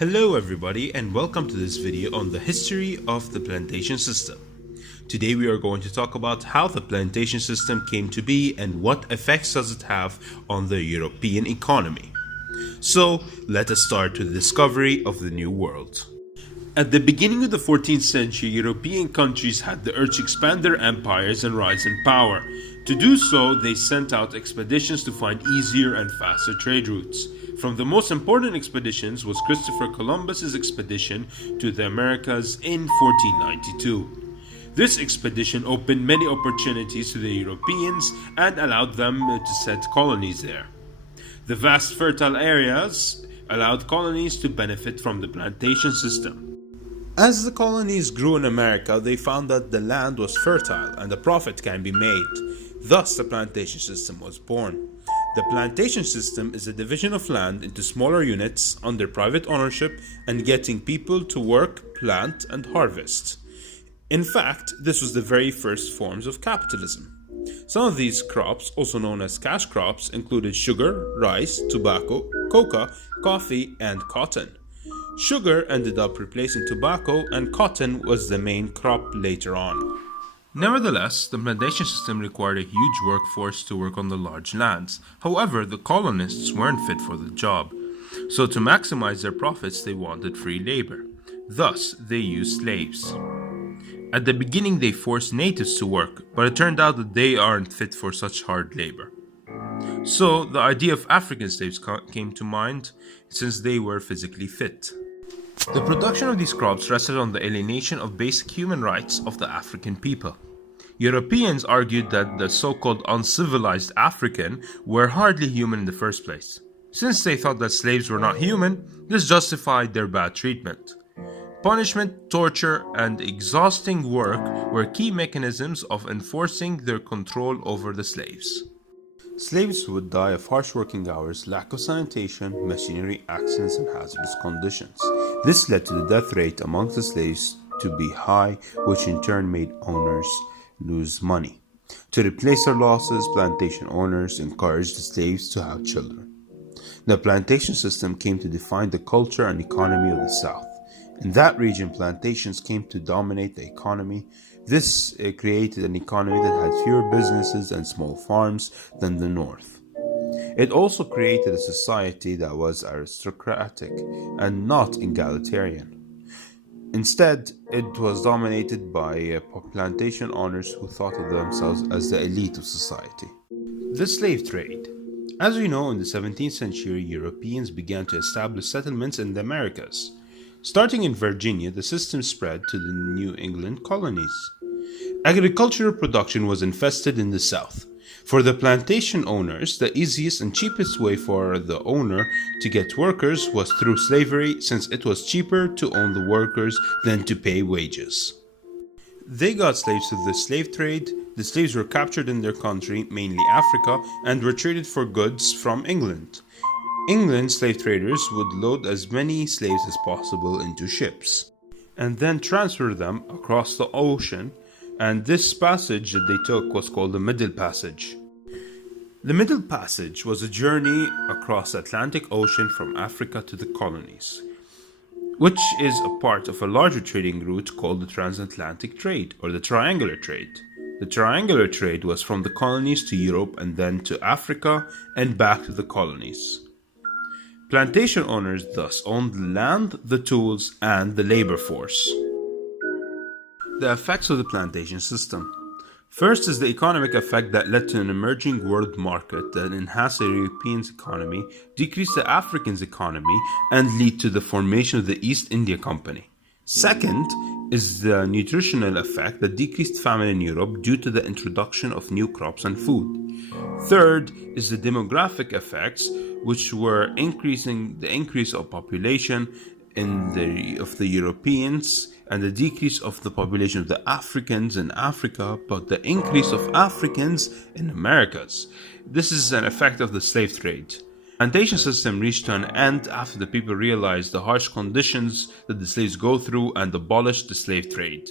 Hello everybody and welcome to this video on the history of the plantation system. Today we are going to talk about how the plantation system came to be and what effects does it have on the European economy. So let us start with the discovery of the New World. At the beginning of the 14th century, European countries had the urge to expand their empires and rise in power. To do so, they sent out expeditions to find easier and faster trade routes. From the most important expeditions was Christopher Columbus's expedition to the Americas in 1492. This expedition opened many opportunities to the Europeans and allowed them to set colonies there. The vast fertile areas allowed colonies to benefit from the plantation system. As the colonies grew in America, they found that the land was fertile and a profit can be made. Thus, the plantation system was born. The plantation system is a division of land into smaller units under private ownership and getting people to work, plant, and harvest. In fact, this was the very first forms of capitalism. Some of these crops, also known as cash crops, included sugar, rice, tobacco, coca, coffee, and cotton. Sugar ended up replacing tobacco, and cotton was the main crop later on. Nevertheless, the plantation system required a huge workforce to work on the large lands. However, the colonists weren't fit for the job. So to maximize their profits, they wanted free labor. Thus, they used slaves. At the beginning, they forced natives to work, but it turned out that they aren't fit for such hard labor. So, the idea of African slaves came to mind, since they were physically fit. The production of these crops rested on the alienation of basic human rights of the African people. Europeans argued that the so-called uncivilized African were hardly human in the first place. Since they thought that slaves were not human, this justified their bad treatment. Punishment, torture, and exhausting work were key mechanisms of enforcing their control over the slaves. Slaves would die of harsh working hours, lack of sanitation, machinery accidents, and hazardous conditions. This led to the death rate amongst the slaves to be high, which in turn made owners lose money. To replace their losses, plantation owners encouraged the slaves to have children. The plantation system came to define the culture and economy of the South. In that region, plantations came to dominate the economy. This created an economy that had fewer businesses and small farms than the North. It also created a society that was aristocratic and not egalitarian. Instead, it was dominated by plantation owners who thought of themselves as the elite of society. The slave trade. As we know, in the 17th century, Europeans began to establish settlements in the Americas. Starting in Virginia, the system spread to the New England colonies. Agricultural production was infested in the South. For the plantation owners, the easiest and cheapest way for the owner to get workers was through slavery, since it was cheaper to own the workers than to pay wages. They got slaves through the slave trade. The slaves were captured in their country, mainly Africa, and were traded for goods from England. England's slave traders would load as many slaves as possible into ships and then transfer them across the ocean, and this passage that they took was called the Middle Passage. The Middle Passage was a journey across the Atlantic Ocean from Africa to the colonies, which is a part of a larger trading route called the transatlantic trade or the triangular trade. The triangular trade was from the colonies to Europe and then to Africa and back to the colonies. Plantation owners thus owned the land, the tools, and the labor force. The effects of the plantation system. First is the economic effect that led to an emerging world market that enhanced the European economy, decreased the African's economy, and led to the formation of the East India Company. Second is the nutritional effect that decreased famine in Europe due to the introduction of new crops and food. Third is the demographic effects, which were increasing the increase of population of the Europeans and the decrease of the population of the Africans in Africa, but the increase of Africans in Americas. This is an effect of the slave trade. The plantation system reached to an end after the people realized the harsh conditions that the slaves go through and abolished the slave trade.